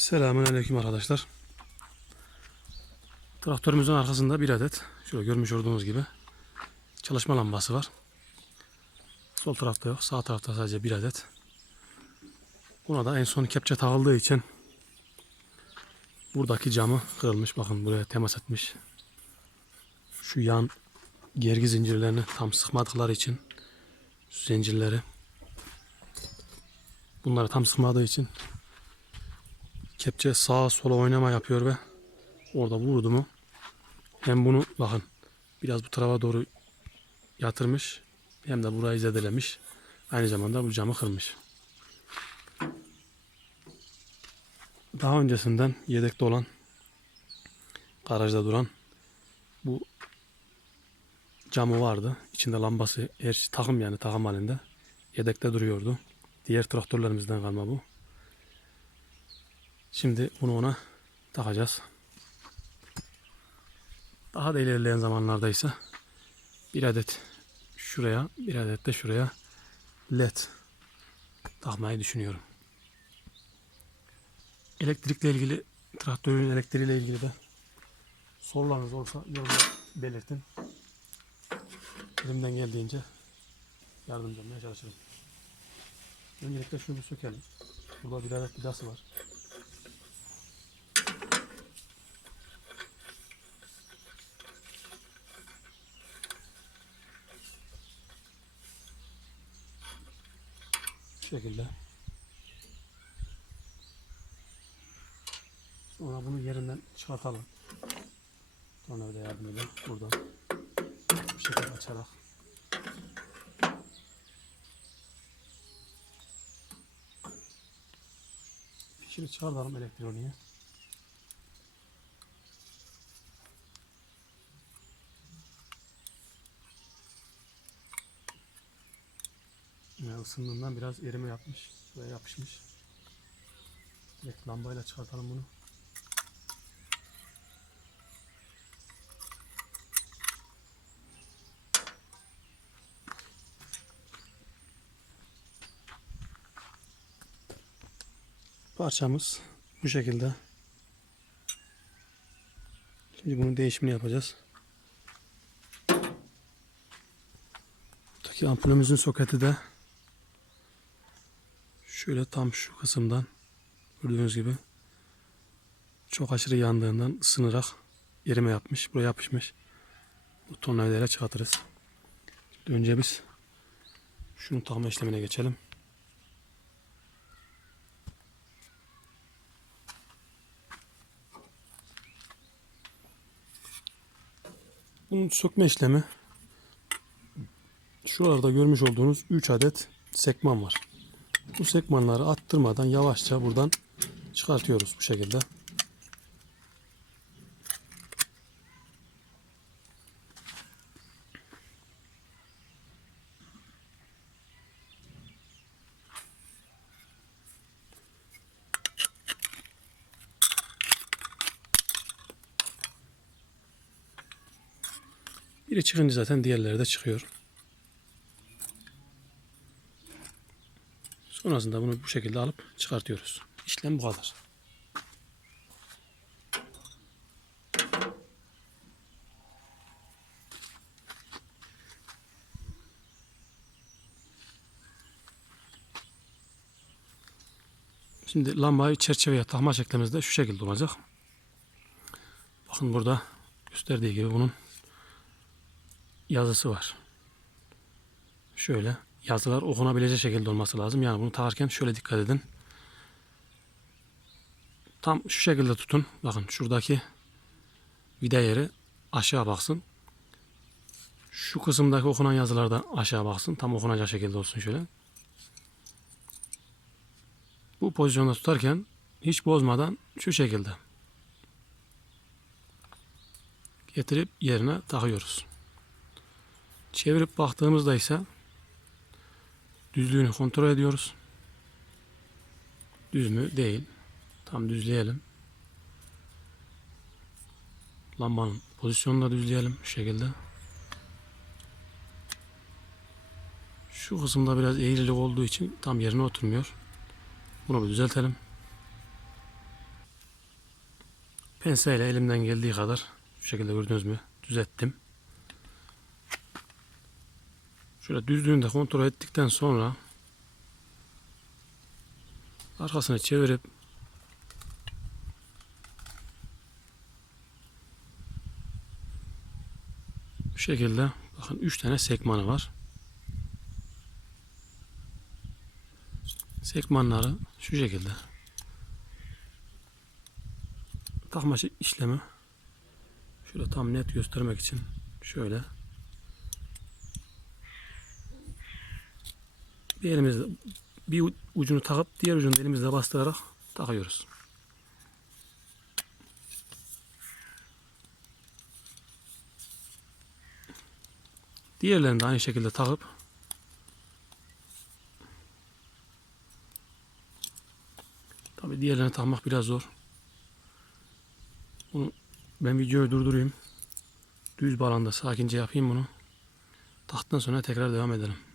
Selamun Aleyküm arkadaşlar. Traktörümüzün arkasında bir adet şöyle görmüş olduğunuz gibi çalışma lambası var. Sol tarafta yok, sağ tarafta sadece bir adet. Buna da en son kepçe takıldığı için buradaki camı kırılmış. Bakın buraya temas etmiş. Şu yan gergi zincirlerini tam sıkmadıkları için zincirleri bunları tam sıkmadığı için kepçe sağa sola oynama yapıyor ve orada vurdu mu hem bunu bakın biraz bu tarafa doğru yatırmış hem de burayı zedelemiş. Aynı zamanda bu camı kırmış. Daha öncesinden yedekte olan garajda duran bu camı vardı. İçinde lambası her takım yani takım halinde yedekte duruyordu. Diğer traktörlerimizden kalma bu. Şimdi bunu ona takacağız. Daha da ilerleyen zamanlarda ise bir adet şuraya, bir adet de şuraya led takmayı düşünüyorum. Elektrikle ilgili, traktörün elektriğiyle ilgili de sorularınız olursa yorumda belirtin. Elimden geldiğince yardımcı olmaya çalışırım. Öncelikle şunu sökelim. Burada bir adet vidası var. Şekilde. Sonra bunu yerinden çıkartalım. Sonra öyle yardım edelim. Buradan bir şekilde açarak. Şimdi çıkartalım elektroniği. Yani ısındığından biraz erime yapmış. Buraya yapışmış. Direkt lambayla çıkartalım bunu. Parçamız bu şekilde. Şimdi bunun değişimini yapacağız. Buradaki ampulümüzün soketi de şöyle tam şu kısımdan gördüğünüz gibi çok aşırı yandığından ısınarak erime yapmış. Buraya yapışmış. Bu tornavidayla çıkartırız. Şimdi önce biz şunu takma işlemine geçelim. Bunun sökme işlemi şuralarda görmüş olduğunuz 3 adet sekman var. Bu sekmanları attırmadan yavaşça buradan çıkartıyoruz bu şekilde. Biri çıkınca zaten diğerleri de çıkıyor. Sonrasında bunu bu şekilde alıp çıkartıyoruz. İşlem bu kadar. Şimdi lambayı çerçeveye takma şeklimiz şu şekilde olacak. Bakın burada gösterdiği gibi bunun yazısı var. Şöyle yazılar okunabilecek şekilde olması lazım. Yani bunu takarken şöyle dikkat edin. Tam şu şekilde tutun. Bakın şuradaki vida yeri aşağı baksın. Şu kısımdaki okunan yazılar da aşağı baksın. Tam okunacak şekilde olsun şöyle. Bu pozisyonda tutarken hiç bozmadan şu şekilde getirip yerine takıyoruz. Çevirip baktığımızda ise düzlüğünü kontrol ediyoruz. Düz mü? Değil. Tam düzleyelim. Lambanın pozisyonunu da düzleyelim şu şekilde. Şu kısımda biraz eğrilik olduğu için tam yerine oturmuyor. Bunu bir düzeltelim. Penseyle elimden geldiği kadar şu şekilde gördünüz mü düzelttim. Şöyle düzlüğünü de kontrol ettikten sonra arkasını çevirip bu şekilde bakın 3 tane sekmanı var. Sekmanları şu şekilde takma işlemi şöyle tam net göstermek için şöyle bir elimizde bir ucunu takıp diğer ucunu elimizle bastırarak takıyoruz. Diğerlerini de aynı şekilde takıp Tabi diğerlerini takmak biraz zor. Bunu ben videoyu durdurayım. Düz bağlamda sakince yapayım bunu. Taktıktan sonra tekrar devam edelim.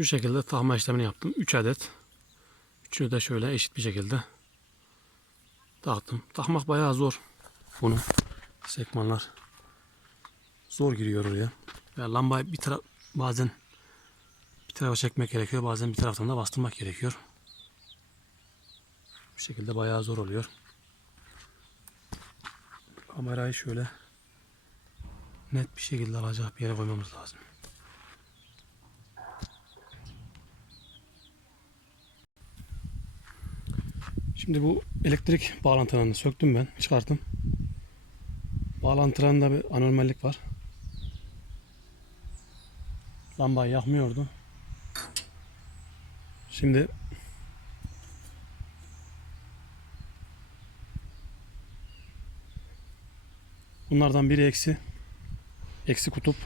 Şu şekilde takma işlemini yaptım. 3 adet. Üçünü de şöyle eşit bir şekilde taktım. Takmak bayağı zor. Bunu sekmanlar zor giriyor oraya. Ya lambayı bir taraf bazen bir tarafa çekmek gerekiyor. Bazen bir taraftan da bastırmak gerekiyor. Bu şekilde bayağı zor oluyor. Kamerayı şöyle net bir şekilde alacak bir yere koymamız lazım. Şimdi bu elektrik bağlantılarını söktüm ben, çıkarttım. Bağlantılarında bir anormallik var. Lambayı yakmıyordu. Şimdi bunlardan biri eksi eksi kutup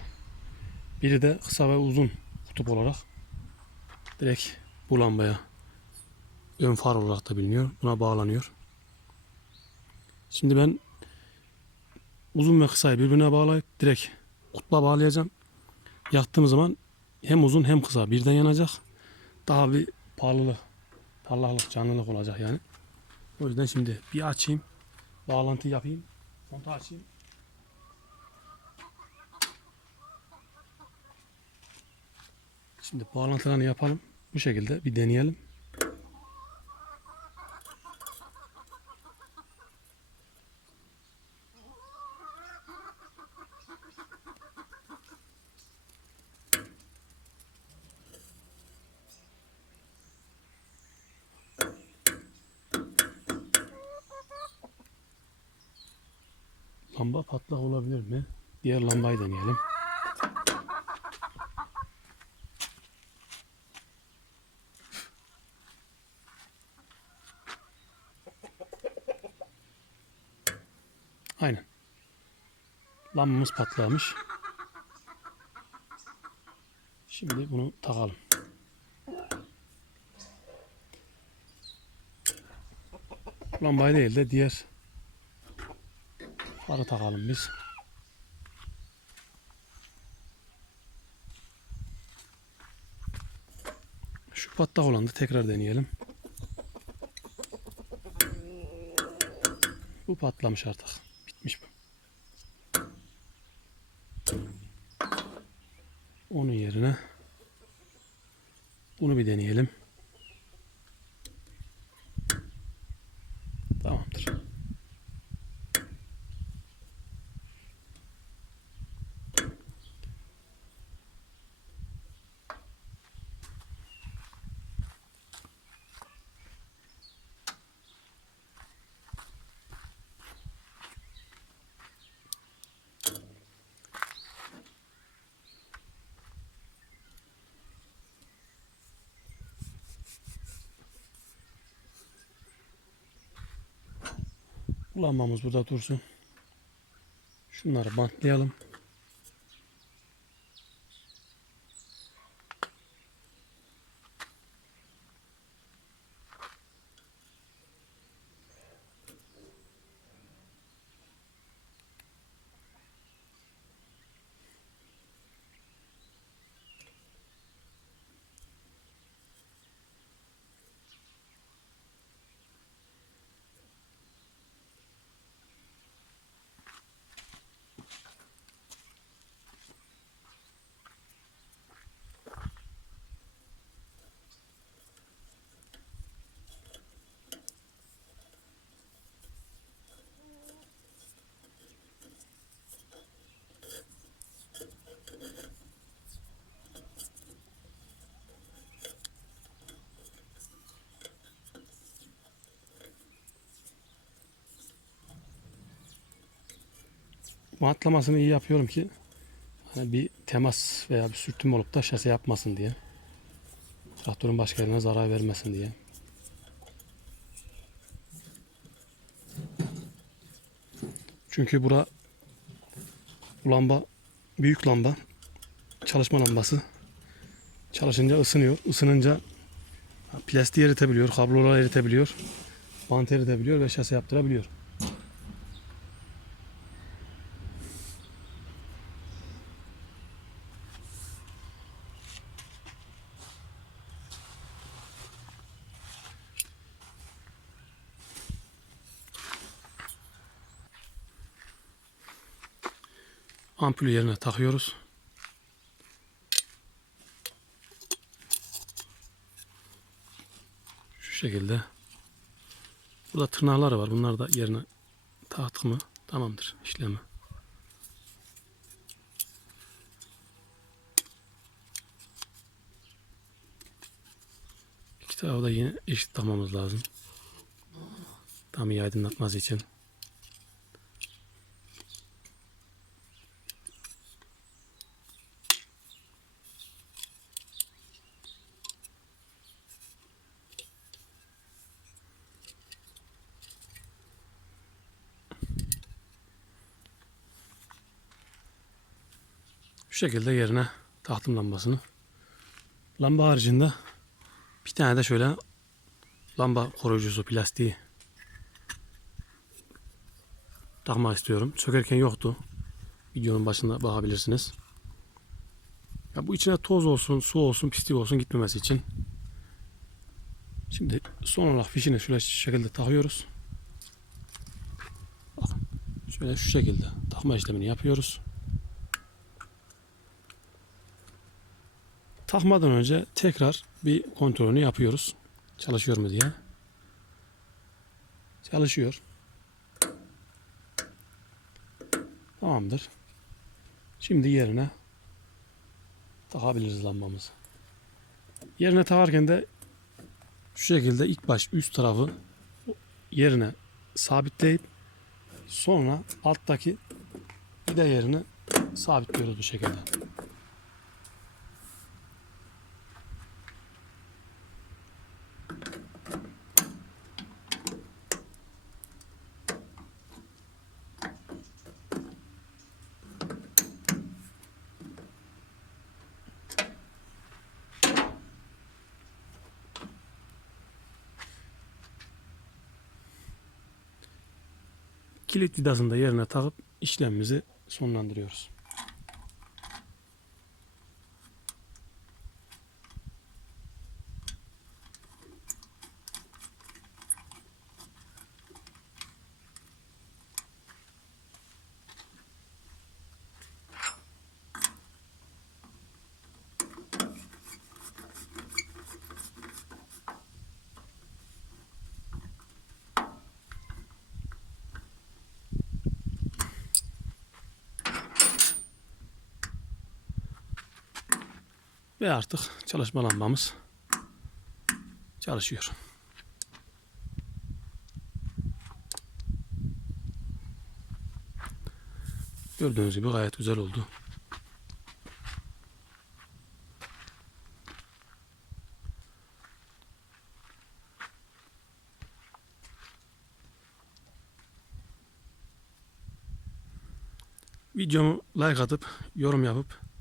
biri de kısa ve uzun kutup olarak direkt bu lambaya ön far olarak da biliniyor. Buna bağlanıyor. Şimdi ben uzun ve kısayı birbirine bağlayıp direkt kutba bağlayacağım. Yaktığım zaman hem uzun hem kısa birden yanacak. Daha bir parlalık, parlaklık, canlılık olacak yani. O yüzden şimdi bir açayım. Bağlantı yapayım. Montu açayım. Şimdi bağlantılarını yapalım. Bu şekilde bir deneyelim. Lamba patlak olabilir mi? Diğer lambayı deneyelim. Aynen. Lambamız patlamış. Şimdi bunu takalım. Lambayı değil de diğer farı takalım biz. Şu patlak olanı tekrar deneyelim. Bu patlamış artık. Bitmiş bu. Onun yerine bunu bir deneyelim. Tamamdır. Lambamız burada dursun. Şunları bantlayalım. Bantlamasını iyi yapıyorum ki hani bir temas veya bir sürtünme olup da şase yapmasın diye. Traktörün başka yerine zarar vermesin diye. Çünkü bura bu lamba büyük lamba çalışma lambası. Çalışınca ısınıyor. Isınınca plastiği eritebiliyor, kabloları eritebiliyor, bant eritebiliyor ve şase yaptırabiliyor. Ampulü yerine takıyoruz. Şu şekilde. Burada tırnakları var. Bunlar da yerine taktık mı tamamdır işlemi. İki tarafı da yine eşit takmamız lazım. Tam iyi aydınlatması için. Şu şekilde yerine taktım lambasını. Lamba haricinde bir tane de şöyle lamba koruyucusu plastiği takmak istiyorum. Sökerken yoktu. Videonun başında bakabilirsiniz. Ya bu içine toz olsun, su olsun, pislik olsun gitmemesi için. Şimdi son olarak fişini şöyle şu şekilde takıyoruz. Bakın şöyle şu şekilde takma işlemini yapıyoruz. Takmadan önce tekrar bir kontrolünü yapıyoruz. Çalışıyor mu diye. Çalışıyor. Tamamdır. Şimdi yerine takabiliriz lambamızı. Yerine takarken de şu şekilde ilk baş üst tarafı yerine sabitleyip sonra alttaki vida yerini sabitliyoruz bu şekilde. Kilit vidasını da yerine takıp işlemimizi sonlandırıyoruz. Ve artık çalışma lambamız çalışıyor. Gördüğünüz gibi gayet güzel oldu. Videomu like atıp yorum yapıp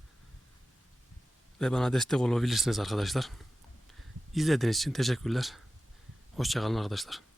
ve bana destek olabilirsiniz arkadaşlar. İzlediğiniz için teşekkürler. Hoşçakalın arkadaşlar.